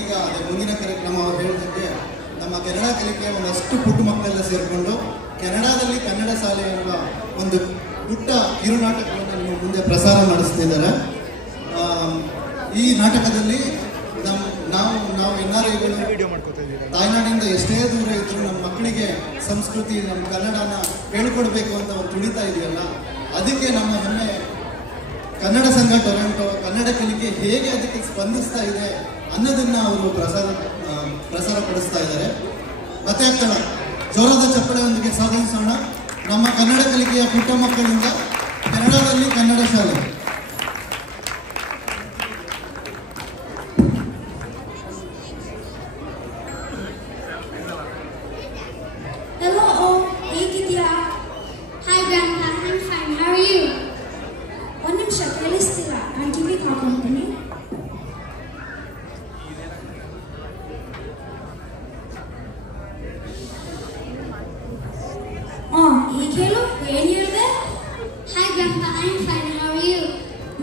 ಈಗ ಅದೇ ಮುಂದಿನ ಕಾರ್ಯಕ್ರಮ ಅವ್ರು ಹೇಳಿದಂಗೆ ನಮ್ಮ ಕನ್ನಡ ಕಲಿಕೆ ಒಂದಷ್ಟು ಪುಟ್ಟ ಮಕ್ಕಳೆಲ್ಲ ಸೇರಿಕೊಂಡು ಕೆನಡಾದಲ್ಲಿ ಕನ್ನಡ ಶಾಲೆ ಎಂಬ ಒಂದು ಪುಟ್ಟ ಕಿರುನಾಟಕವನ್ನು ನಿಮ್ಮ ಮುಂದೆ ಪ್ರಸಾರ ಮಾಡಿಸ್ತಿದ್ದಾರೆ. ಈ ನಾಟಕದಲ್ಲಿ ನಾವು ಎನ್ಆರ್ಐಗಳು ತಾಯ್ನಾಡಿಂದ ಎಷ್ಟೇ ದೂರ ಇದ್ರೂ ನಮ್ಮ ಮಕ್ಕಳಿಗೆ ಸಂಸ್ಕೃತಿ, ನಮ್ಮ ಕನ್ನಡನ ಹೇಳ್ಕೊಡ್ಬೇಕು ಅಂತ ಒಂದು ತುಳಿತಾ ಇದೆಯಲ್ಲ, ಅದಕ್ಕೆ ನಮ್ಮ ಹೆಮ್ಮೆ ಕನ್ನಡ ಸಂಘ ಟೊರೆಂಟೊ ಕನ್ನಡ ಕಲಿಕೆ ಹೇಗೆ ಅದಕ್ಕೆ ಸ್ಪಂದಿಸ್ತಾ ಇದೆ ಅನ್ನೋದನ್ನ ಅವರು ಪ್ರಸಾರ ಪಡಿಸ್ತಾ ಇದ್ದಾರೆ. ಮತ್ತೆ ಆಗ್ತಾಳ ಜೋರಾದ ಚಪ್ಪಳೆಯೊಂದಿಗೆ ಸ್ವಾಗತಿಸೋಣ ನಮ್ಮ ಕನ್ನಡ ಕಲಿಕೆಯ ಪುಟ್ಟ ಮಕ್ಕಳಿಂದ ಕೆನಡಾದಲ್ಲಿ ಕನ್ನಡ ಶಾಲೆ.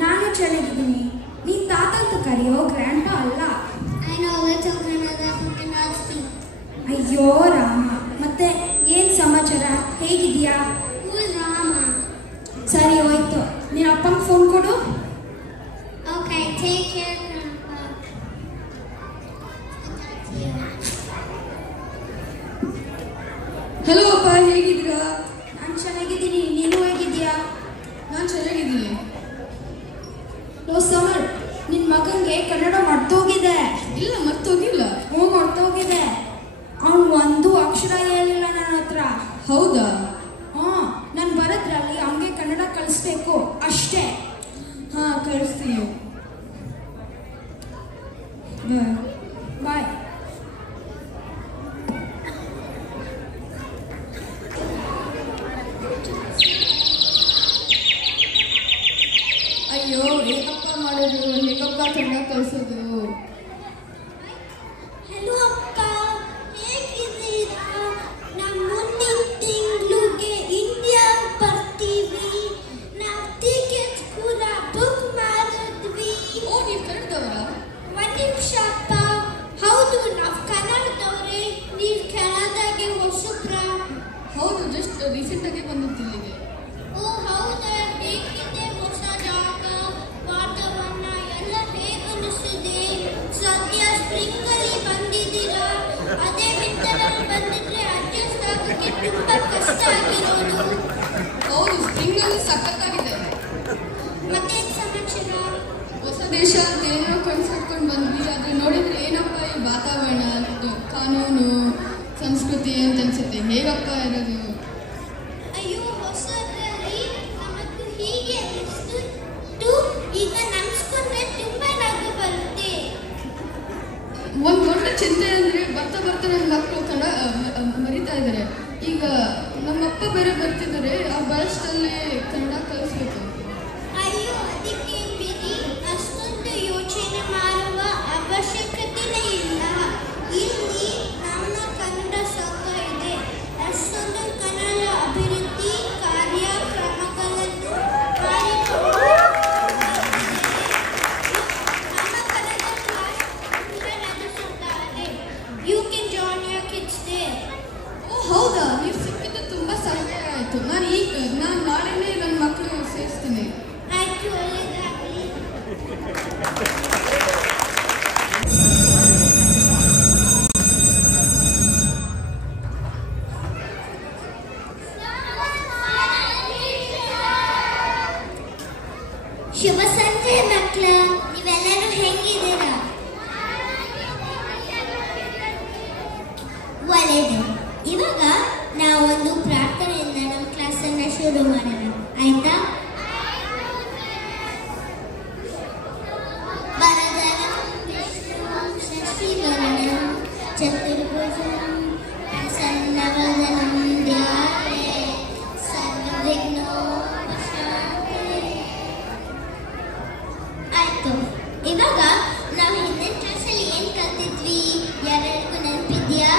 ನಾನು ಚೆನ್ನಾಗಿದ್ದೀನಿ. ನೀನ್ ತಾತ ಅಂತ ಕರೆಯೋ, ಗ್ರ್ಯಾಂಡ್ ಅಲ್ಲ. ಅಯ್ಯೋ ರಾಮ, ಮತ್ತೆ ಏನ್ ಸಮಾಚಾರ, ಹೇಗಿದ್ಯಾ? ಸರಿ ಹೋಯ್ತು, ನೀನ್ ಅಪ್ಪಂಗೆ ಫೋನ್ ಕೊಡು. ಹಲೋ ಅಪ್ಪ, ಹೇಗಿದ್ದೀರಾ? ನಾನು ಚೆನ್ನಾಗಿದ್ದೀನಿ, ನೀನು ಹೇಗಿದ್ಯಾ? ನಾನು ಚೆನ್ನಾಗಿದ್ದೀನಿ. ಲೋ ಸಮರ್, ನಿನ್ ಮಗಂಗೆ ಕನ್ನಡ ಮರ್ತೋಗಿದೆ. ಇಲ್ಲ, ಮರ್ತೋಗಿಲ್ಲ. ಮರ್ತೋಗಿದೆ. ಅವನು ಒಂದು ಅಕ್ಷರ ಹೇಳಿಲ್ಲ ನನ್ನ ಹತ್ರ. ಹೌದಾ? ನಾನು ಬರೋದ್ರಲ್ಲಿ ಅವನಿಗೆ ಕನ್ನಡ ಕಲಿಸ್ಬೇಕು ಅಷ್ಟೇ. ಹಾ, ಕಳಿಸ್ತೀನಿ. ಬಾಯ್. ಅಯ್ಯೋ, ಹೇಗಪ್ಪ ಮಾಡೋದು, ಹೇಗಪ್ಪ ಕನ್ನಡ ಕಲಿಸೋದು? ಹಲೋ ಅಕ್ಕ, ಹೇಗಿದ್ದೀರಾ? ನಾವು ಮುಂದಿನ ತಿಂಗಳಿಗೆ ಇಂಡಿಯಾ ಬರ್ತೀವಿ. ನಾವು ಟಿಕೆಟ್ ಕೂಡ ಬುಕ್ ಮಾಡಿದ್ವಿ. ಓ, ನೀವು ಕನ್ನಡದವರಾ? ಒಂದು ನಿಮಿಷ ಅಪ್ಪ. ಹೌದು, ನಾವು ಕನ್ನಡದವ್ರೆ. ನೀವು ಕೆನಡಾಗೆ ಹೊಸಬ್ರ? ಹೌದು, ಜಸ್ಟ್ ರೀಸೆಂಟ್ ಆಗಿ ಬಂದಿದ್ದು ಇಲ್ಲಿಗೆ. ಓ ಹೌದಾ, ಹೇಗಿದೆ ಹೊಸ ಜಾಗ, ವಾತಾವರಣ ಎಲ್ಲ ಹೇಗೆ ಅನಿಸ್ತಿದೆ? ಸದ್ಯ ಸ್ಪ್ರಿಂಗ್ ಅಲ್ಲಿ ಬಂದಿದ್ದೀರಾ, ಅದೇ ವಿಂಟರ್ ಅಲ್ಲಿ ಬಂದಿದ್ರೆ ಅಡ್ಜಸ್ಟ್ ಆಗೋಕ್ಕೆ ತುಂಬಾ ಕಷ್ಟ ಆಗಿರೋದು. ಹೌದು, ಸ್ಪ್ರಿಂಗ್ ಅಲ್ಲಿ ಸಖತ್ತಾಗಿದೆ. ಮತ್ತೆ ಸಮಾಚಾರ? ಹೊಸ ದೇಶ ಅಂತ ಏನೋ ಕನ್ಸಿಟ್ಕೊಂಡು ಬಂದ್ವಿ, ಆದ್ರೆ ನೋಡಿದ್ರೆ ಏನಪ್ಪ ಈ ವಾತಾವರಣ, ಕಾನೂನು, ಸಂಸ್ಕೃತಿ ಅಂತ ಅನ್ಸುತ್ತೆ. ಹೇಗಪ್ಪ ಇರೋದು? ಅಯ್ಯೋ, ಹೊಸದ್ರಲ್ಲಿ ನಮಗೂ ಹೀಗೆ ಅನಿಸ್ತು. ಈಗ ನಮ್ಸ್ಕೊಂಡ್ರೆ ತುಂಬಾ ನಗು ಬರುತ್ತೆ. ಒಂದು ದೊಡ್ಡ ಚಿಂತೆ ಅಂದರೆ ಬರ್ತಾ ಬರ್ತಾ ನನ್ನ ಮಕ್ಕಳು ಕನ್ನಡ ಮರಿತಾ ಇದ್ದಾರೆ. ಈಗ ನಮ್ಮಪ್ಪ ಬೇರೆ ಬರ್ತಿದ್ದಾರೆ, ಆ ಬಸ್ಸಲ್ಲಿ ಕನ್ನಡ ಕಲಿಸ್ಬೇಕು. ಅಯ್ಯೋ, ಅದಕ್ಕೆ ಬಿಡಿ, ಅಷ್ಟೊಂದು ಯೋಚನೆ ಮಾಡುವ ಅವಶ್ಯಕತೆನೇ ಇಲ್ಲ. ಇಲ್ಲಿ ನಮ್ಮ ಕನ್ನಡ ಸಂಘ ಇದೆ. ಅಷ್ಟೊಂದು ಕನ್ನಡ ಅಭಿವೃದ್ಧಿ ಕಾರ್ಯಕ್ರಮಗಳನ್ನು ನಮ್ಮ ಕನ್ನಡ ಕ್ಲಾಸ್ ಕೂಡ ನಡೆಸುತ್ತಾರೆ. You can join your kids there. ಓ ಹೌದಾ, ನೀವು ಸಿಕ್ಕಿದ್ದು ತುಂಬ ಸಹಾಯ ಆಯಿತು. ನಾನು ನಾಳೆನೇ ನನ್ನ ಮಕ್ಕಳು ಸೇರಿಸ್ತೀನಿ. ಆಯ್ತು, ಒಳ್ಳೆಯದಾಗಲಿ. ಶುಭ ಸಂಜೆ ಮಕ್ಕಳ, ನೀವೆಲ್ಲರೂ ಹೆಂಗಿದ್ದೀರಾ? ಒಳ್ಳೆಯದು. ಇವಾಗ ನಾವೊಂದು ಪ್ರಾರ್ಥನೆಯಿಂದ ನಮ್ಮ ಕ್ಲಾಸನ್ನು ಶುರು ಮಾಡೋಣ, ಆಯ್ತಾ? ವರದರಂ ವಿಷ್ಣುಂ ಶಶಿವರ್ಣಂ ಚತುರ್ಭುಜಂ ಪ್ರಸನ್ನವದನಂ ಧ್ಯಾಯೇತ್ ಸರ್ವವಿಘ್ನೋಪಶಾಂತಯೇ. ಆಯ್ತು, ಇವಾಗ ನಾವು ಹಿಂದಿನ ಕ್ಲಾಸಲ್ಲಿ ಏನು ಕಲ್ತಿದ್ವಿ? ಯಾರಿಗೂ ನೆನಪಿದ್ಯಾ?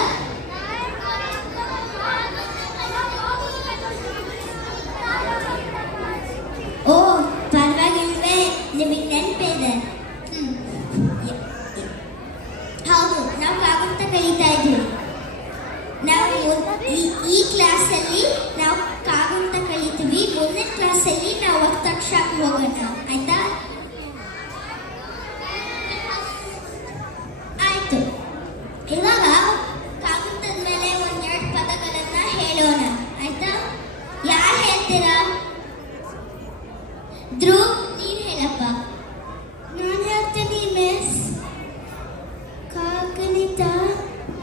ಓ, ಪರವಾಗಿಲ್ವೇ, ನಿಮಗೆ ನೆನಪಿದೆ. ಕಲಿತಾ ಇದ್ದೀವಿ. ನಾವು ಈ ಕ್ಲಾಸಲ್ಲಿ ನಾವು ಕಾಗುಂತ ಕಲಿತೀವಿ. ಮುಂದಿನ ಕ್ಲಾಸಲ್ಲಿ ನಾವು ಒತ್ತಕ್ಷರಕ್ಕೆ ಹೋಗೋಣ, ಆಯ್ತಾ? ಆಯ್ತು. ಇವಾಗ ಕಾಗುಂತದ ಮೇಲೆ ಒಂದೆರಡು ಪದಗಳನ್ನ ಹೇಳೋಣ, ಆಯ್ತಾ? ಯಾರು ಹೇಳ್ತೀರಾ? ಧ್ರುವ್, ನೀನ್ ಹೇಳಪ್ಪ. ನಾನು ಹೇಳ್ತೀನಿ ಮಿಸ್. ಕಾಕನಿತ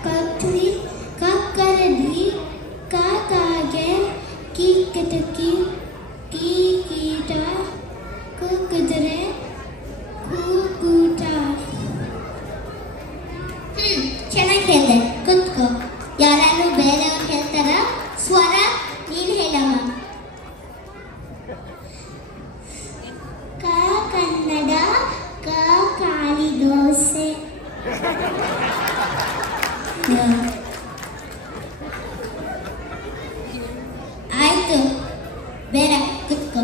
ಕತ್ರಿ ಕಕ್ಕರಡಿ ಕಾಕಾಗೆ ಕೀಕಟಕಿ ಕೀಕೀಟ ಕುಕ್ಕುದರೆ ಕೂಕೂಟ. ಚೆನ್ನಾಗಿ ಹೇಳಿದೆ, ಕುತ್ಕೋ. ಯಾರು ಬೇರೆಯವ್ರು ಹೇಳ್ತಾರ? ಸ್ವರ, ನೀನು ಹೇಳಮ್ಮ. ಕ ಕನ್ನಡ, ಕ ಕಾಳಿ ದೋಸೆ. ಆಯ್ತು, ಬೇರೆ ಕುತ್ಕೋ.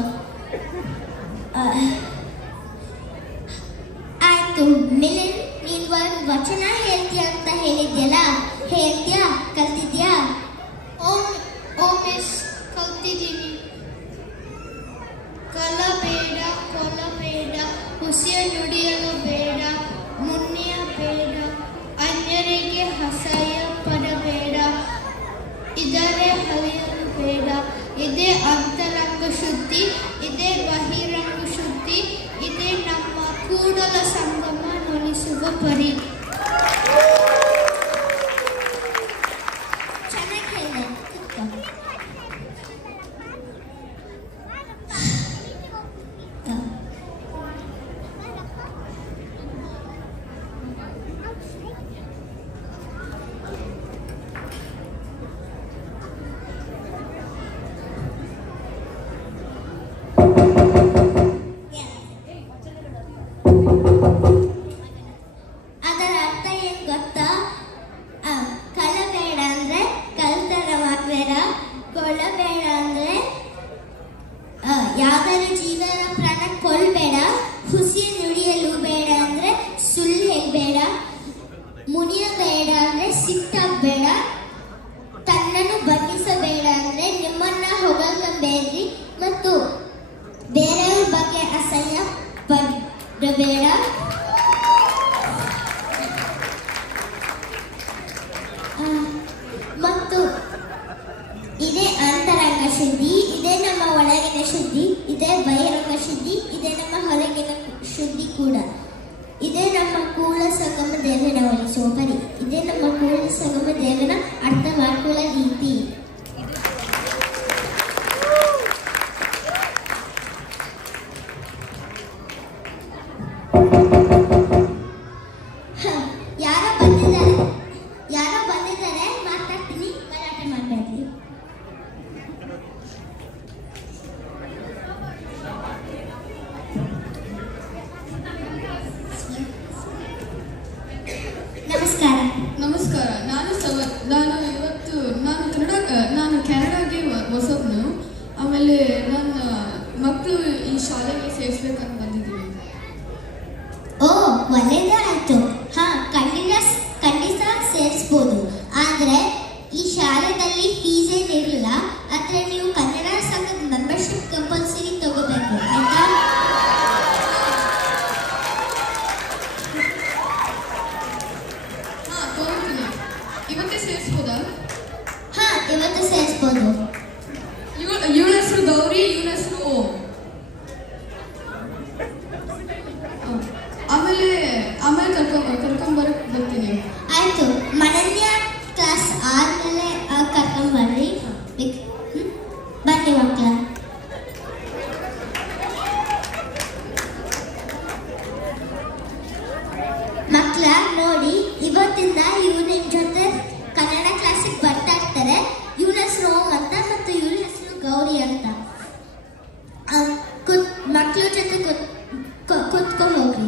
ಆಯ್ತು ಮಿಲಿನ್, ನೀನ್ ಒಂದು ವಚನ ಹೇಳ್ತೀಯ ಅಂತ ಹೇಳಿದ್ಯಲ್ಲ, ಹೇಳ್ತೀಯಾ? ಕಲ್ತಿದ್ಯಾ? ಓ ಮಿಸ್, ಕಲ್ತಿದ್ದೀನಿ. ಕಲಬೇಡ, ಕೊಲಬೇಡ, ಹುಸಿಯ ನುಡಿಯಲು ಬೇಡ, ಮುನ್ನೆಯ ಬೇಡ, ಅನ್ಯರಿಗೆ ಅಸಹ್ಯ ಪಡಬೇಡ, ಇದರೇ ಹರಿಯಲು ಬೇಡ. ಇದೇ ಅಂತರಂಗ ಶುದ್ಧಿ, ಇದೇ ಬಹಿರಂಗ ಶುದ್ಧಿ, ಇದೇ ನಮ್ಮ ಕೂಡಲ ಸಂಗಮ ನುಡಿಸುವ ಪರಿ. ಚೆನ್ನಾಗಿ ಹೇಳಿದೆ. ಅದರ ಅರ್ಥ ಏನ್ ಗೊತ್ತಾ? ಕಲಬೇಡ ಅಂದ್ರೆ ಕಲ್ತನ ಮಾಡಬೇಡ, ಕೊಲ್ಲಬೇಡ ಅಂದ್ರೆ ಯಾವ್ದಾದ್ರು ಜೀವನ ಪ್ರಾಣ ಕೊಲ್ಬೇಡ, ಹುಸಿ ನುಡಿಯಲು ಬೇಡ ಅಂದ್ರೆ ಸುಳ್ಳು ಹೇಳ್ಬೇಡ, ಮುನಿಯಬೇಡ ಅಂದ್ರೆ ಸಿಟ್ಟಾಗಬೇಡ, ತನ್ನನ್ನು ಬಗ್ಗಿಸಬೇಡ ಅಂದ್ರೆ ನಿಮ್ಮನ್ನ ಹೊಗಳಬೇಡ್ರಿ, ಮತ್ತು ಬೇರೆಯವ್ರ ಬಗ್ಗೆ ಅಸಹ್ಯ ಪಡಬೇಡ. ಮತ್ತು ಇದೇ ಅಂತರಂಗ ಶುದ್ಧಿ, ಇದೇ ನಮ್ಮ ಒಳಗಿನ ಶುದ್ಧಿ, ಇದೇ ಬಹಿರಂಗ ಶುದ್ಧಿ, ಇದೇ ನಮ್ಮ ಹೊರಗಿನ ಶುದ್ಧಿ ಕೂಡ. ಇದೇ ನಮ್ಮ ಕೂಲ ಸಂಗಮ ದೇವನ ಒಲಿಸುವ ಪರಿ, ಇದೇ ನಮ್ಮ ಕೂಲ ಸಂಗಮ ದೇವನ ಅರ್ಥ ಮಾಡ್ಕೊಳ್ಳೋ ರೀತಿ. ಯಾರೋ ಬಂದಿದ್ದಾರೆ, ಮಾತಾಡ್ತೀನಿ, ಗಲಾಟೆ ಮಾಡಬೇಡ್ರಿ. ನಮಸ್ಕಾರ. ನಮಸ್ಕಾರ, ನಾನು ಸವರ್. ನಾನು ಕೆನಡಾಗೆ ಹೊಸಬ್ನು. ಆಮೇಲೆ ನನ್ನ ಮಕ್ಕಳು ಈ ಶಾಲೆಗೆ ಸೇರಿಸ್ಬೇಕಂತ ಬಂದಿದ್ದೀವಿ. ಓ, ಒಳ್ಳೆಯದೇ ಆಯ್ತು. ಹಾ, ಖಂಡಿತ ಸೇರಿಸ್ಬೋದು. ಆದರೆ ಈ ಶಾಲೆಯಲ್ಲಿ ಫೀಸ್ ಏನಿರಲಿಲ್ಲ. ಆದರೆ ನೀವು ಕನ್ನಡ ಸಂಘದ ಮೆಂಬರ್ಶಿಪ್ ಕಂಪಲ್ಸರಿ ತಗೋಬೇಕು, ಆಯ್ತಾ? ಹಾಂ, ತಗೋತೀನಿ. ಇವತ್ತೇ ಸೇರಿಸ್ಬೋದಾ? ಹಾಂ, ಇವತ್ತು ಸೇರಿಸ್ಬೋದು. ಇವಳ ಹೆಸರು ಗೌರಿ, ಇವಳ ಹೆಸರು ಓಂ. ಆಮೇಲೆ ಕರ್ಕೊಂಬರಕ್ಕೆ ಬರ್ತೀನಿ. ಆಯ್ತು, ಮನನ್ಯ ಕ್ಲಾಸ್ ಆದ್ಮೇಲೆ ಕರ್ಕೊಂಬರ್ರಿ. ಬನ್ನಿ ಮಕ್ಕಳ. ನೋಡಿ, ಇವತ್ತಿಂದ ಇವ್ರು ನಿಮ್ಮ ಜೊತೆ ಕನ್ನಡ ಕ್ಲಾಸಿಗೆ ಬರ್ತಾ ಇರ್ತಾರೆ. ಇವಳ ಹೆಸರು ಓಂ ಅಂತ, ಮತ್ತು ಇವಳ ಹೆಸರು ಗೌರಿ ಅಂತ. ಮಕ್ಕಳ ಜೊತೆ ಕುತ್ಕೊಂಡು ಹೋಗ್ರಿ.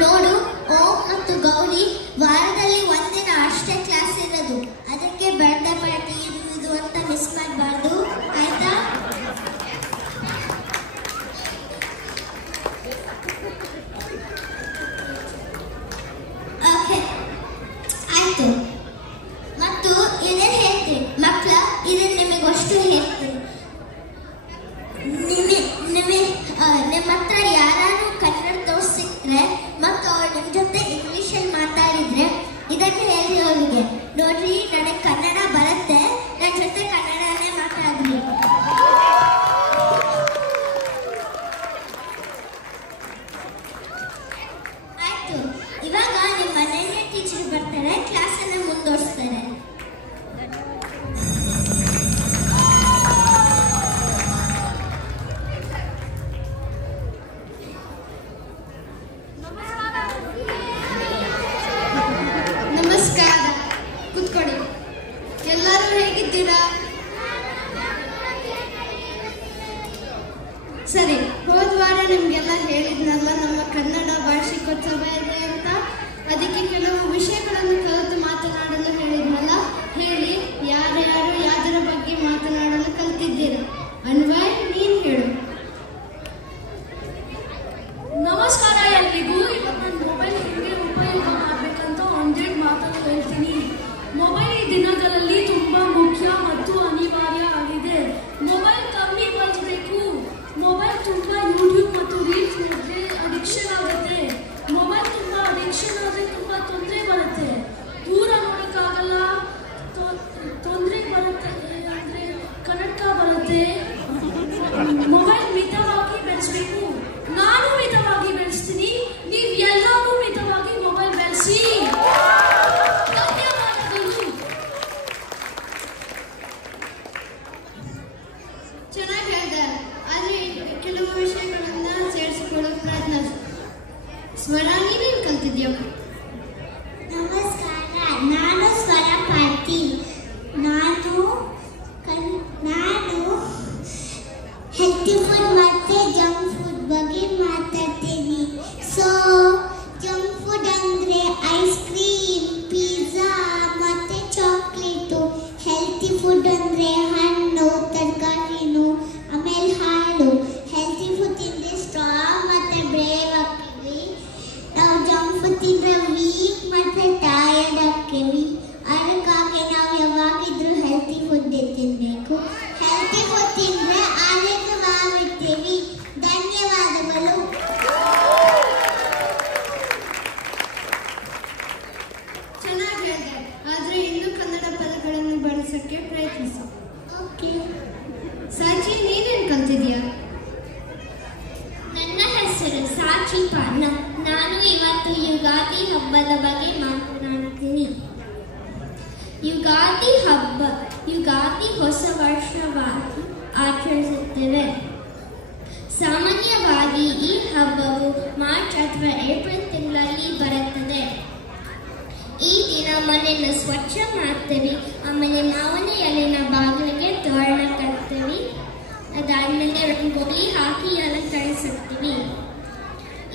ನೋಡು, ಓಂ ಮತ್ತು ಗೌರಿ ವಾರದಲ್ಲಿ ಒಂದಿನ ಅಷ್ಟೇ ಕ್ಲಾಸ್ ಇರೋದು. ಅದಕ್ಕೆ ಬರ್ಡೇ ಪಾರ್ಟಿ ಇದು ಅಂತ ಮಿಸ್ ಮಾಡಬಾರ್ದು, ಆಯ್ತಾ? ನಿಮ್ಮ ಹತ್ರ ಯಾರು ಕನ್ನಡದವ್ರು ಸಿಕ್ಕರೆ ಮತ್ತು ಅವ್ರು ನಿಮ್ಮ ಜೊತೆ ಇಂಗ್ಲೀಷಲ್ಲಿ ಮಾತಾಡಿದ್ರೆ ಇದನ್ನು ಹೇಳಿ ಅವರಿಗೆ, ನೋಡ್ರಿ ನನಗೆ ಕನ್ನಡ ಬರುತ್ತೆ, ನನ್ನ ಜೊತೆ ಕನ್ನಡನೇ ಮಾತಾಡ್ರಿ. ಆಯ್ತು, ಇವಾಗ ನಿಮ್ಮ ಮನೆಗೆ ಟೀಚರ್ ಬರ್ತಾರೆ, ಕ್ಲಾಸನ್ನು ಮುಂದುವರಿಸ್ತಾರೆ. ನಮಸ್ಕಾರ, ಕೂತ್ಕೊಳ್ಳಿ. ಎಲ್ಲರೂ ಹೇಗಿದ್ದೀರಾ? ಸರಿ, ಹೋದ ವಾರ ನಿಮಗೆಲ್ಲ ಹೇಳಿದ್ನಲ್ಲ ನಮ್ಮ ಕನ್ನಡ ವಾರ್ಷಿಕೋತ್ಸವ ಇದೆ ಅಂತ. ಅದಕ್ಕೆ ಕೆಲವು ವಿಷಯಗಳನ್ನು ಕಲಿತು ಮಾತನಾಡಲು ಹೇಳಿದ್ನಲ್ಲ. ಹೇಳಿ, ಯಾರ್ಯಾರು ಯಾವುದರ ಬಗ್ಗೆ ಮಾತನಾಡಲು ಕಲಿತಿದ್ದೀರಾ? ಅನ್ವಯ್, ನೀನು ಹೇಳು. ನಮಸ್ಕಾರ ಎಲ್ರಿಗೂ. ಇವತ್ತು ನಾನು ಮೊಬೈಲ್ ಹೇಗೆ ಉಪಯೋಗ ಮಾಡಬೇಕಂತ ಒಂದೆರಡು ಮಾತನ್ನು ಹೇಳ್ತೀನಿ. ಮೊಬೈಲ್ ಈ ದಿನಗಳಲ್ಲಿ ತುಂಬ ಮುಖ್ಯ ಮತ್ತು ಅನಿವಾರ್ಯ ಆಗಿದೆ. ಮೊಬೈಲ್ ಕಮ್ಮಿ ಬಳಸಬೇಕು. ಮೊಬೈಲ್ ತುಂಬ ಯೂಟ್ಯೂಬ್ ಮತ್ತು ರೀಲ್ಸ್ ನೋಡಿದ್ರೆ ಅಡಿಕ್ಷನ್ ಆಗುತ್ತೆ. ಮೊಬೈಲ್ ತುಂಬ ಅಡಿಕ್ಷನ್ ಆದರೆ ತುಂಬ ತೊಂದರೆ ಬರುತ್ತೆ. ದೂರ ನೋಡೋಕ್ಕಾಗಲ್ಲ, ತೊಂದರೆ ಬರುತ್ತೆ, ಅಂದರೆ ಕನಕ ಬರುತ್ತೆ. ಮೊಬೈಲ್ ಮಿತವಾಗಿ ಬೆಳೆಸಬೇಕು. ನಾನು ಮಿತವಾಗಿ ಬೆಳೆಸ್ತೀನಿ, ನೀವು ಎಲ್ಲರೂ ಮಿತವಾಗಿ ಮೊಬೈಲ್ ಬೆಳೆಸಿ. ಧನ್ಯವಾದಗಳು. ಚೆನ್ನಾಗಿ ಹೇಳಿದೆ, ಆದರೆ ಕೆಲವು ವಿಷಯಗಳನ್ನ ಸೇರಿಸಿಕೊಳ್ಳೋಕೆ ಪ್ರಯತ್ನ. ಸ್ವರ, ನೀನೇನು ಕಲ್ತಿದ್ಯಾ? ನಮಸ್ಕಾರ, ನಾನು ಸ್ವರ ಪಾಟೀಲ್. ನಾನು ಹೆಲ್ತಿ ಫುಡ್ ಮತ್ತು ಜಂಕ್ ಫುಡ್ ಬಗ್ಗೆ ಮಾತಾಡ್ತೀನಿ. ಸೊ ಜಂಕ್ ಫುಡ್ ಅಂದರೆ ಐಸ್ ಕ್ರೀಮ್, ಪಿಜ್ಜಾ ಮತ್ತು ಚಾಕ್ಲೇಟು. ಹೆಲ್ತಿ ಫುಡ್ ಅಂದರೆ ಹಣ್ಣು, ತರಕಾರಿನು, ಆಮೇಲೆ ಹಾಲು. ಹೆಲ್ತಿ ಫುಡ್ ತಿಂದರೆ ಸ್ಟ್ರಾಂಗ್ ಮತ್ತು ಬ್ರೇವ್ ಆಗ್ತೀವಿ. ನಾವು ಜಂಕ್ ಫುಡ್ ತಿಂದರೆ ವೀಕ್ ಮತ್ತು ಟಯರ್ಡ್ ಆಗ್ತೀವಿ. ಅದಕ್ಕಾಗಿ ನಾವು ಯಾವಾಗಿದ್ರೂ ಹೆಲ್ತಿ ಫುಡ್ ತಿನ್ನಬೇಕು. ಹೆಲ್ತಿ ಫುಡ್ ತಿಂದರೆ ಆರೋಗ್ಯವಾಗಿರ್ತೀವಿ. ಧನ್ಯವಾದಗಳು. ಚೆನ್ನಾಗಿ ಹೇಳಿದೆ, ಆದರೆ ಇನ್ನೂ ಕನ್ನಡ ಪದಗಳನ್ನು ಬಳಸೋಕ್ಕೆ ಪ್ರಯತ್ನಿಸು. ಓಕೆ. ಸಾಚಿ, ನೀನೇನು ಕಲ್ತಿದ್ಯಾ? ನನ್ನ ಹೆಸರು ಸಾಚಿಪ. ನಾನು ಇವತ್ತು ಯುಗಾದಿ ಹಬ್ಬದ ಬಗ್ಗೆ ಮಾತನಾಡ್ತೀನಿ. ಯುಗಾದಿ ಹೊಸ ವರ್ಷವಾಗಿ ಆಚರಿಸುತ್ತೇವೆ. ಸಾಮಾನ್ಯವಾಗಿ ಈ ಹಬ್ಬವು ಮಾರ್ಚ್ ಅಥವಾ ಏಪ್ರಿಲ್ ತಿಂಗಳಲ್ಲಿ ಬರುತ್ತದೆ. ಈ ದಿನ ಮನೆಯನ್ನು ಸ್ವಚ್ಛ ಮಾಡ್ತೀವಿ. ಆಮೇಲೆ ಮಾವಿನ ಎಲೆನ ಬಾಗಿಲಿಗೆ ತೋರಣ ಕಟ್ತೀವಿ. ಅದಾದ್ಮೇಲೆ ರಂಗೋಲಿ ಹಾಕಿ ಅಲಂಕರಿಸುತ್ತೀವಿ.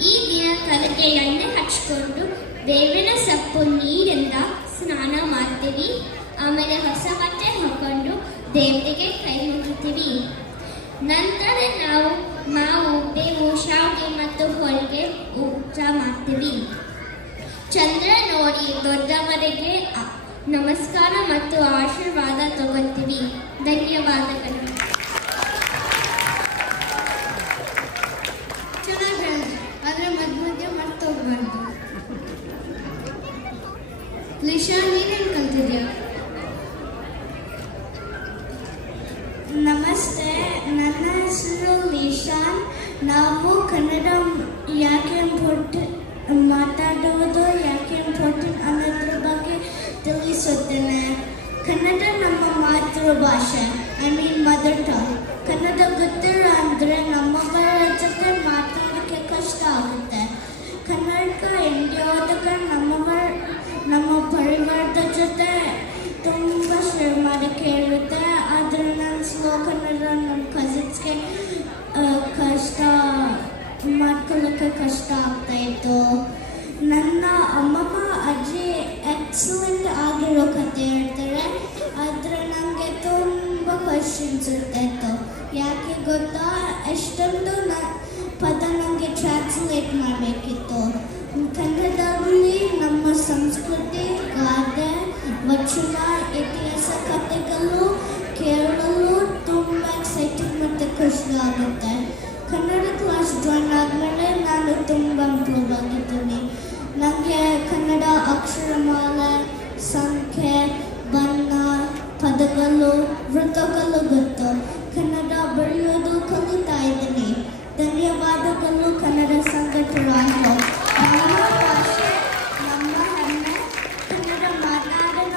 ಈ ದಿನ ತಲೆಗೆ ಎಣ್ಣೆ ಹಚ್ಕೊಂಡು ಬೇವಿನ ಸೊಪ್ಪು ನೀರಿಂದ ಸ್ನಾನ ಮಾಡ್ತೀವಿ. ಆಮೇಲೆ ಹೊಸ ಬಟ್ಟೆ ಹಾಕೊಂಡು ದೇವರಿಗೆ ಕೈ ಮುಗಿತೀವಿ. ನಂತರ ನಾವು ಮಾವು, ಬೇವು, ಶಾವಿಗೆ ಮತ್ತು ಹೋಳಿಗೆ ಊಟ ಮಾಡ್ತೀವಿ. ಚಂದ್ರ ನೋಡಿ ದೊಡ್ಡವರಿಗೆ ನಮಸ್ಕಾರ ಮತ್ತು ಆಶೀರ್ವಾದ ತಗೊಳ್ತೀವಿ. ಧನ್ಯವಾದಗಳು. ಚೆನ್ನಾಗಿ ಹೇಳಿದೆ, ಆದರೆ ಮಧ್ಯ ಮರ್ತೋಗ್ಬಾರ್ದು. ಲಿಶಾ, ನೀನೇನು ಕಲ್ತಿದ್ಯಾ? ನಮಸ್ತೆ, ನನ್ನ ಹೆಸರು ಲಿಶಾನ್. ನಾವು ಕನ್ನಡ ಯಾಕೆ ಮಾತಾಡೋದು ಯಾಕೆ ಇಂಪಾರ್ಟೆಂಟ್ ಅನ್ನೋದ್ರ ಬಗ್ಗೆ ತಿಳಿಸುತ್ತೇನೆ. ಕನ್ನಡ ನಮ್ಮ ಮಾತೃಭಾಷೆ, ಮದರ್ ಟಂಗ್. ಕನ್ನಡ ಗೊತ್ತಿಲ್ಲ ಅಂದರೆ ನಮ್ಮಗಳ ಜೊತೆ ಮಾತಾಡೋಕ್ಕೆ ಕಷ್ಟ ಆಗುತ್ತೆ. ಕನ್ನಡ ಇಂಡಿಯಾದಾಗ ನಮ್ಮ ಪರಿವಾರದ ಜೊತೆ ತುಂಬ ಶೇರ್ ಮಾಡೋಕ್ಕೆ ಇರುತ್ತೆ. ಆದರೆ ನಾನು ಸ್ಲೋ ಕನ್ನಡ ನಮ್ಮ ಕಸಿನ್ಸ್ಗೆ ಕಷ್ಟ ಮಾಡ್ಕೊಳ್ಳೋಕ್ಕೆ ಕಷ್ಟ ಆಗ್ತಾಯಿತ್ತು. ನನ್ನ ಅಮ್ಮಮ್ಮ ಅಜ್ಜಿ ಎಕ್ಸಲೆಂಟ್ ಆಗಿರೋ ಕತೆ ಹೇಳ್ತಾರೆ, ಆದರೆ ನನಗೆ ತುಂಬ ಕ್ವಶನ್ಸ್ ಇರ್ತಾಯಿತ್ತು. ಯಾಕೆ ಗೊತ್ತಾ, ಎಷ್ಟೊಂದು ಪದ ನನಗೆ ಟ್ರಾನ್ಸ್ಲೇಟ್ ಮಾಡಬೇಕಿತ್ತು. ಕನ್ನಡದಲ್ಲಿ ನಮ್ಮ ಸಂಸ್ಕೃತಿ, ಗಾದೆ, ವಚನ, ಇತಿಹಾಸ ಕಥೆಗಳು ಕೇಳಲು ತುಂಬ ಎಕ್ಸೈಟಿಂಗ್ ಮತ್ತು ಖುಷಿ ಆಗುತ್ತೆ. ಕನ್ನಡ ಕ್ಲಾಸ್ ತುಂಬ ಇಂಪ್ರೂವ್ ಆಗಿದ್ದೀನಿ. ನನಗೆ ಕನ್ನಡ ಅಕ್ಷರಮಾಲೆ, ಸಂಖ್ಯೆ, ಬಣ್ಣ, ಪದಗಳು, ವೃತ್ತಗಳು ಗೊತ್ತು. ಕನ್ನಡ ಬರೆಯೋದು ಕಲಿತಾ ಇದ್ದೀನಿ. ಧನ್ಯವಾದಗಳು ಕನ್ನಡ ಸಂಘಟನೆಗಳು. ನಮ್ಮ ಭಾಷೆ ನಮ್ಮ ಹೆಮ್ಮೆ. ಕನ್ನಡ ಮಾತಾಡೋಣ,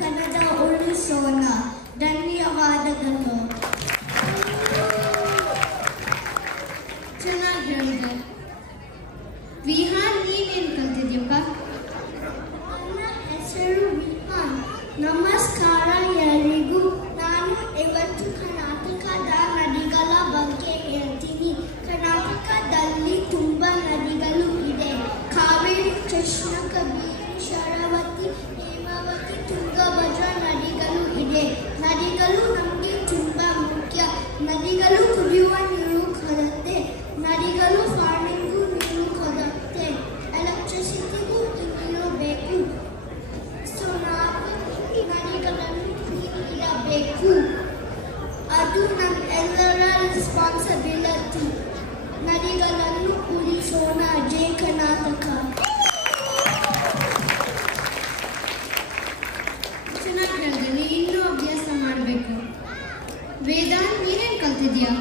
ಕನ್ನಡ ಉಳಿಸೋಣ. ಧನ್ಯವಾದಗಳು. ಚೆನ್ನಾಗಿ ಹೇಳಿದೆ. ವಿಹಾನ್, ನೀನೇನು ಕಲ್ತಿದ್ಯಪ್ಪ? ನನ್ನ ಹೆಸರು ವಿಹಾನ್. ನಮಸ್ಕಾರ ಎಲ್ಲರಿಗೂ. ನಾನು ಇವತ್ತು ಕರ್ನಾಟಕದ ನದಿಗಳ ಬಗ್ಗೆ ಹೇಳ್ತೀನಿ. ಕರ್ನಾಟಕದಲ್ಲಿ ತುಂಬ ನದಿಗಳು ಇದೆ. ಕಾವೇರಿ, ಕೃಷ್ಣ, ಕಬಿನಿ, ಶರಾವತಿ, ಹೇಮಾವತಿ, ತುಂಗಭದ್ರಾ ನದಿಗಳು ಇದೆ. ನದಿಗಳು ನಮಗೆ ತುಂಬ ಮುಖ್ಯ. ನದಿಗಳು ಕುಡಿಯುವ ನೀರು ಕೊರತೆ, ನದಿಗಳು ಫಾರ್ಮಿಂಗು ನೀರು ಕೊರತೆ, ಎಲೆಕ್ಟ್ರಿಸಿಟಿಗೂ ನೀರು ಬೇಕು. ಸೊ ನಾವು ನದಿಗಳನ್ನು ಕ್ಲೀನ್ ಇಡಬೇಕು. ಅದು ನಮ್ಮೆಲ್ಲರ ರೆಸ್ಪಾನ್ಸಿಬಿಲಿಟಿ. ನದಿಗಳನ್ನು ಉಳಿಸೋಣ. ಜೈ ಕರ್ನಾಟಕ. ಚೆನ್ನಾಗಿ ಹೇಳಿದೆ. ನೀ ಇನ್ನೂ ಅಭ್ಯಾಸ ಮಾಡಬೇಕು. ವೇದಾಂತ್, ನೀನೇನು ಕಲ್ತಿದ್ಯಾ?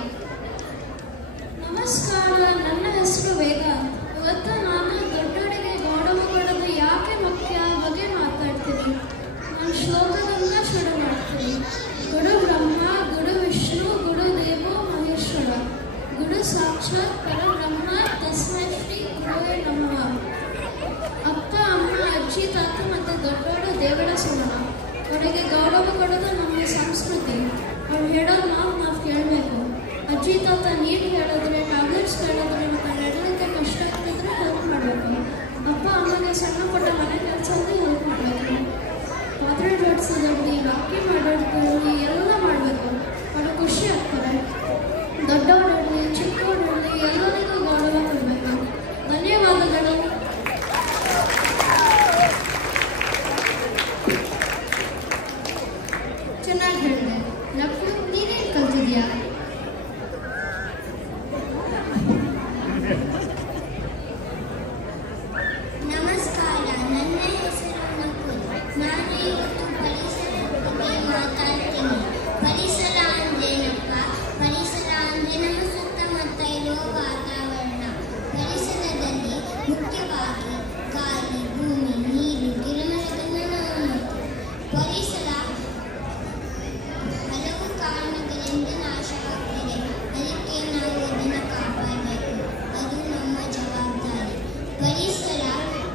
ನಮಸ್ಕಾರ, ನನ್ನ ಹೆಸರು ವೇದಾಂತ್. ಇವತ್ತು ನಾನು ದೊಡ್ಡವರಿಗೆ ಗೌರವ ಕೊಡೋದು ಯಾಕೆ ಮುಖ್ಯ ಬಗ್ಗೆ ಮಾತಾಡ್ತೀನಿ. ನಾನು ಶ್ಲೋಕದಿಂದ ಶುರು ಮಾಡ್ತೀನಿ. ಗುರು ಬ್ರಹ್ಮ, ಗುರು ವಿಷ್ಣು, ಗುರು ದೇವೋ ಮಹೇಶ್ವರ, ಗುರು ಸಾಕ್ಷಾತ್ ಪರಬ್ರಹ್ಮ, ತಸ್ಮೈ ಶ್ರೀ ಗುರುವೇ ನಮಃ. ಅಪ್ಪ, ಅಮ್ಮ, ಅಜ್ಜಿ, ತಾತ ಮತ್ತು ದೊಡ್ಡವರು ದೇವರ ಸಮಾನ. ಅವರಿಗೆ ಗೌರವ ಕೊಡೋದು ನಮ್ಮ ಸಂಸ್ಕೃತಿ. ಅವ್ರು ಹೇಳೋದು ನಾವು ಕೇಳಬೇಕು. ಅಜ್ಜಿ ತಾತ ನೀರು ಹೇಳಿದ್ರೆ, ಟ್ಯಾಬ್ಲೆಟ್ಸ್ ಹೇಳಿದ್ರೆ ಮತ್ತು ನಡಲಿಕ್ಕೆ ಕಷ್ಟ ಆಗ್ತಿದ್ರೆ ಹೆಲ್ಪ್ ಮಾಡಬೇಕು. ಅಪ್ಪ ಅಮ್ಮಗೆ ಸಣ್ಣ ಪುಟ್ಟ ಮನೆ ಕೆಲಸದಲ್ಲಿ ಹೆಲ್ಪ್ ಮಾಡಬೇಕು. ಪಾತ್ರೆ ಜೋಡಿಸೋದ್ರಲ್ಲಿ, ರಾಕಿ ಮಾಡೋದ್ರಲ್ಲಿ ಎಲ್ಲ ಮಾಡಬೇಕು. ಅವರು ಖುಷಿ ಆಗ್ತಾರೆ. ದೊಡ್ಡವರಲ್ಲಿ ಚಿಕ್ಕವರಲ್ಲಿ ಎಲ್ಲರಿಗೂ ಗೌರವ ಕೊಡಬೇಕು. ಧನ್ಯವಾದಗಳು. ಚೆನ್ನಾಗಿ ಹೇಳಿದೆ. ಲಕ್ಷ್ಮಿ, ನೀನೇನು ಕಲ್ತಿದ್ಯಾ? ನಮಸ್ಕಾರ, ನನ್ನ ಹೆಸರು ನಕುಲ್. ನಾನು ಇವತ್ತು ಪರಿಸರದ ಬಗ್ಗೆ ಮಾತಾಡ್ತೀನಿ. ಪರಿಸರ ಅಂದ್ರೇನಪ್ಪ? ಪರಿಸರ ಅಂದರೆ ನಮ್ಮ ಸುತ್ತಮುತ್ತ ಇರುವ ವಾತಾವರಣ. ಪರಿಸರದಲ್ಲಿ ಮುಖ್ಯವಾಗಿ ಗಾಳಿ, ಭೂಮಿ, ನೀರು, ಗಿಡಮರಗಳನ್ನು ನಾವು ನೋಡ್ತೀವಿ. ಪರಿಸರ ಹಲವು ಕಾರಣಗಳಿಂದ ನಾಶ ಆಗ್ತಿದೆ. ಅದಕ್ಕೆ ನಾವು ಅದನ್ನು ಕಾಪಾಡಬೇಕು. ಅದು ನಮ್ಮ ಜವಾಬ್ದಾರಿ. ಪರಿಸರ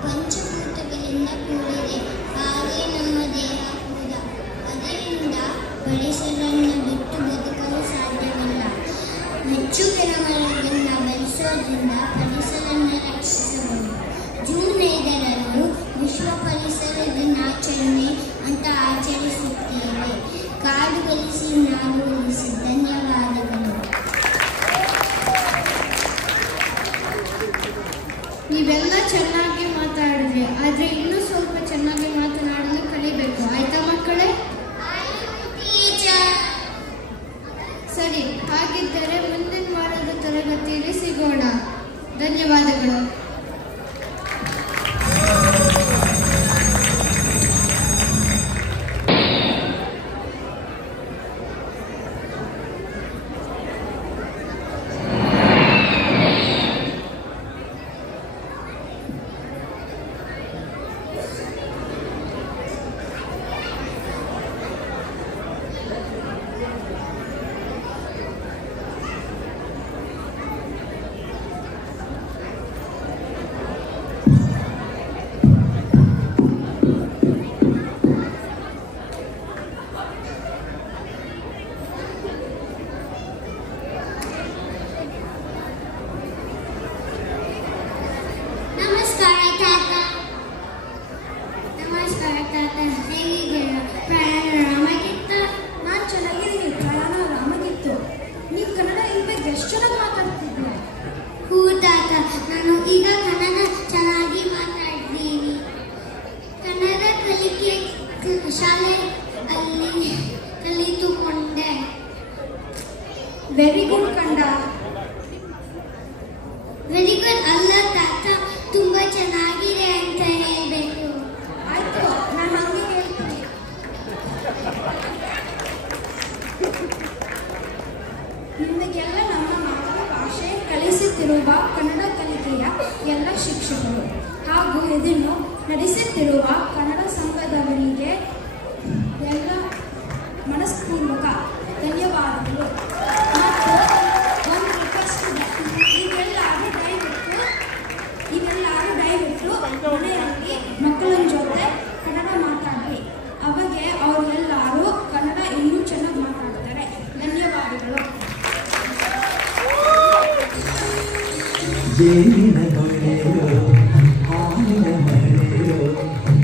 ಪಂಚಭೂತಗಳಿಂದ ಕೂಡಿದೆ, ಹಾಗೆ ನಮ್ಮ ದೇಹ ಕೂಡ. ಅದರಿಂದ ಪರಿಸರವನ್ನು ಬಿಟ್ಟು ಬದುಕಲು ಸಾಧ್ಯವಿಲ್ಲ. ಹೆಚ್ಚು ಗಿಡಮರಗಳನ್ನು ಬೆಳೆಸೋದ್ರಿಂದ ಪರಿಸರವನ್ನು ರಕ್ಷಿಸಬಹುದು. ಜೂನ್ 5ರಂದು ವಿಶ್ವ ಪರಿಸರ ದಿನಾಚರಣೆ ಅಂತ ಆಚರಿಸುತ್ತೇವೆ. ಕಾಡು ಬೆಳೆಸಿ, ನಾಡು ಉಳಿಸಿ. ಧನ್ಯವಾದಗಳು. ನೀವೆಲ್ಲ ಚೆನ್ನಾಗಿ ಮಾತಾಡಿದ್ರಿ, ಆದರೆ ಇನ್ನೂ ಸ್ವಲ್ಪ ಚೆನ್ನಾಗಿ ಮಾತನಾಡಲು ಕಲಿಬೇಕು. ಆಯ್ತಾ ಮಕ್ಕಳೇ? ಸರಿ, ಹಾಗಿದ್ದರೆ ಮುಂದಿನ ವಾರದ ತರಗತಿಯಲ್ಲಿ ಸಿಗೋಣ. ಧನ್ಯವಾದಗಳು. ಶಾಲೆಯಲ್ಲಿ ಕಲಿತುಕೊಂಡೆ. ವೆರಿ ಗುಡ್ ಕಂಡ. ವೆರಿ ಗುಡ್ ಅಲ್ಲ ನಡೆಸುತ್ತಿರುವ ಕನ್ನಡ ಕಲಿಕೆಯ ಎಲ್ಲ ಶಿಕ್ಷಕರು ಹಾಗೂ ಇದನ್ನು ನಡೆಸುತ್ತಿರುವ ಕನ್ನಡ ಸಂಘದವರಿಗೆ ಎಲ್ಲ ಮನಸ್ಪೂರ್ವಕ ಧನ್ಯವಾದಗಳು. ಮತ್ತು ಒಂದು ರಿಕ್ವೆಸ್ಟ್ ಇದೆ, ಇವೆಲ್ಲರೂ ದಯವಿಟ್ಟು ಮನೆಯಲ್ಲಿ ಮಕ್ಕಳ ಜೊತೆ ಕನ್ನಡ ಮಾತಾಡಿ. ಅವಾಗೆ ಅವರೆಲ್ಲರೂ ಕನ್ನಡ ಇನ್ನೂ ಚೆನ್ನಾಗಿ ಮಾತಾಡ್ತಾರೆ. ಧನ್ಯವಾದಗಳು. ಜೇನಿನ ಹೊಳೆಯೋ ಹಾಲಿನ ಮಳೆಯೋ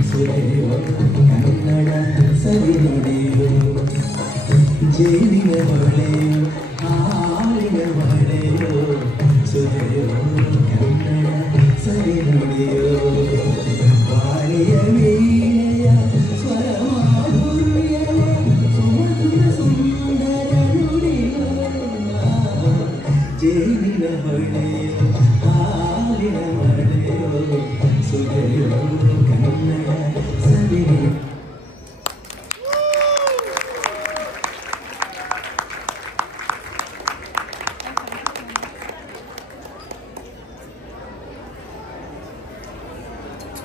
ಸುರೆಯೋ ಕನ್ನಡ ಸವಿ ನುಡಿಯೋ. ಜೇನಿನ ಹೊಳೆಯೋ ಹಾಲಿನ ಮಳೆಯೋ ಸುರೆಯೋ ಕನ್ನಡ ಸವಿ ನುಡಿಯೋ. ವಾಣಿಯ ವೀಣೆಯ ಸ್ವರ ಮಾಧುರ್ಯದ ಸುಮಧುರ ಸುಂದರ ನುಡಿಯೋ. ಜೇನಿನ ಹೊಳೆಯೋ ಹಾಲಿನ ಮಳೆಯೋ ಸುರೆಯೋ ಕನ್ನಡ ಸವಿ ನುಡಿಯೋ.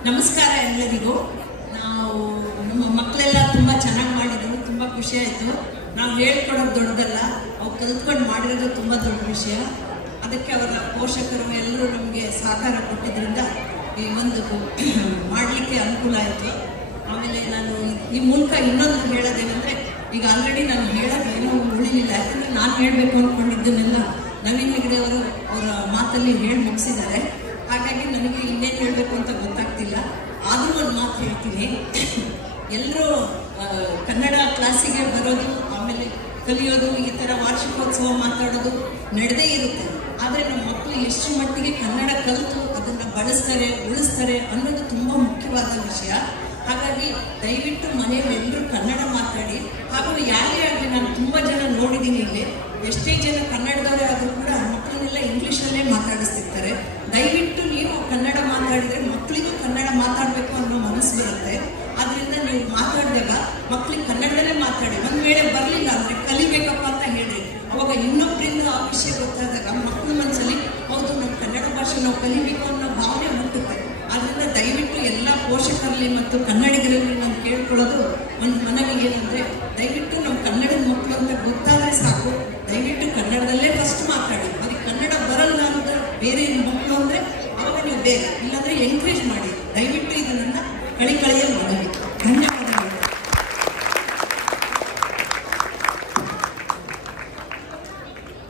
ನಮಸ್ಕಾರ ಎಲ್ಲರಿಗೂ. ನಾವು ನಮ್ಮ ಮಕ್ಕಳೆಲ್ಲ ತುಂಬ ಚೆನ್ನಾಗಿ ಮಾಡಿದ್ರು, ತುಂಬ ಖುಷಿ ಆಯಿತು. ನಾವು ಹೇಳ್ಕೊಡೋದು ದೊಡ್ಡದಲ್ಲ, ಅವ್ರು ಕಲ್ತ್ಕೊಂಡು ಮಾಡಿರೋದು ತುಂಬ ದೊಡ್ಡ ವಿಷಯ. ಅದಕ್ಕೆ ಅವರ ಪೋಷಕರು ಎಲ್ಲರೂ ನಮಗೆ ಸಹಕಾರ ಕೊಟ್ಟಿದ್ದರಿಂದ ಈ ಒಂದು ಮಾಡಲಿಕ್ಕೆ ಅನುಕೂಲ ಆಯಿತು. ಆಮೇಲೆ ನಾನು ಈ ಮೂಲಕ ಇನ್ನೊಂದು ಹೇಳೋದೇನೆಂದರೆ, ಈಗ ಆಲ್ರೆಡಿ ನಾನು ಹೇಳೋದೇನೋ ಉಳಿಲಿಲ್ಲ, ಯಾಕಂದರೆ ನಾನು ಹೇಳಬೇಕು ಅಂದ್ಕೊಂಡಿದ್ದನ್ನೆಲ್ಲ ನವೀನ್ ಹೆಗ್ಡೆ ಅವರು ಅವರ ಮಾತಲ್ಲಿ ಹೇಳಿ ಮುಗಿಸಿದ್ದಾರೆ. ಹಾಗಾಗಿ ನನಗೆ ಇನ್ನೇನು ಹೇಳಬೇಕು ಅಂತ ಗೊತ್ತಾಗ್ತಿಲ್ಲ. ಆದರೂ ಒಂದು ಮಾತು ಹೇಳ್ತೀನಿ. ಎಲ್ಲರೂ ಕನ್ನಡ ಕ್ಲಾಸಿಗೆ ಬರೋದು, ಆಮೇಲೆ ಕಲಿಯೋದು, ಈ ಥರ ವಾರ್ಷಿಕೋತ್ಸವ ಮಾತಾಡೋದು ನಡೆದೇ ಇರುತ್ತೆ. ಆದರೆ ನಮ್ಮ ಮಕ್ಕಳು ಎಷ್ಟು ಮಟ್ಟಿಗೆ ಕನ್ನಡ ಕಲಿತು ಅದನ್ನು ಬಳಸ್ತಾರೆ, ಉಳಿಸ್ತಾರೆ ಅನ್ನೋದು ತುಂಬ ಮುಖ್ಯವಾದ ವಿಷಯ. ಹಾಗಾಗಿ ದಯವಿಟ್ಟು ಮನೆಯಲ್ಲಿ ಎಲ್ಲರೂ ಕನ್ನಡ ಮಾತಾಡಿ. ಹಾಗೂ ಯಾರೇ ಆಗಲಿ, ನಾನು ತುಂಬ ಜನ ನೋಡಿದ್ದೀನಿ ಇಲ್ಲಿ, ಎಷ್ಟೇ ಜನ ಕನ್ನಡದವರೇ ಆದರೂ ಕೂಡ ಮಕ್ಕಳನ್ನೆಲ್ಲ ಇಂಗ್ಲೀಷಲ್ಲೇ ಮಾತಾಡಿಸ್ತಿರ್ತಾರೆ. ದಯವಿಟ್ಟು ನೀವು ಕನ್ನಡ ಮಾತಾಡಿದರೆ ಮಕ್ಕಳಿಗೂ ಕನ್ನಡ ಮಾತಾಡಬೇಕು ಅನ್ನೋ ಮನಸ್ಸು ಬರುತ್ತೆ. ಆದ್ದರಿಂದ ನೀವು ಮಾತಾಡಿದಾಗ ಮಕ್ಕಳಿಗೆ ಕನ್ನಡದಲ್ಲೇ ಮಾತಾಡಿ. ಒಂದು ವೇಳೆ ಬರಲಿಲ್ಲ ಅಂದರೆ ಕಲಿಬೇಕಪ್ಪ ಅಂತ ಹೇಳಿ, ಅವಾಗ ಇನ್ನೊಬ್ಬರಿಂದ ಆ ವಿಷಯ ಗೊತ್ತಾದಾಗ ಮಕ್ಕಳ ಮನಸ್ಸಲ್ಲಿ ಹೌದು ನಮ್ಮ ಕನ್ನಡ ಭಾಷೆ ನಾವು ಕಲಿಬೇಕು ಅನ್ನೋ ಭಾವನೆ ಹುಟ್ಟುತ್ತೆ. ಆದ್ದರಿಂದ ದಯವಿಟ್ಟು ಎಲ್ಲ ಪೋಷಕರಲ್ಲಿ ಮತ್ತು ಕನ್ನಡಿಗರಲ್ಲಿ ನಾನು ಕೇಳ್ಕೊಳ್ಳೋದು ಒಂದು ಮನವಿ ಏನಂದರೆ, ದಯವಿಟ್ಟು ನಮ್ಮ ಕನ್ನಡದ ಮಕ್ಕಳು ಅಂತ ಗೊತ್ತಾದರೆ ಸಾಕು, ದಯವಿಟ್ಟು ಕನ್ನಡದಲ್ಲೇ ಫಸ್ಟ್ ಮಾತಾಡಿ. ಅವ್ರಿಗೆ ಕನ್ನಡ ಬರಲ್ಲ ಅಂದರೆ ಬೇರೆ ಮಕ್ಕಳು ಅಂದರೆ ಅವಾಗ ನೀವು ಬೇರೆ, ಇಲ್ಲಾಂದರೆ ಎಂಕರೇಜ್ ಮಾಡಿ. ದಯವಿಟ್ಟು ಇದು ನನ್ನ ಕಳಿಕಳಿಯಲ್ಲಿ ಮನವಿ. ಧನ್ಯವಾದ.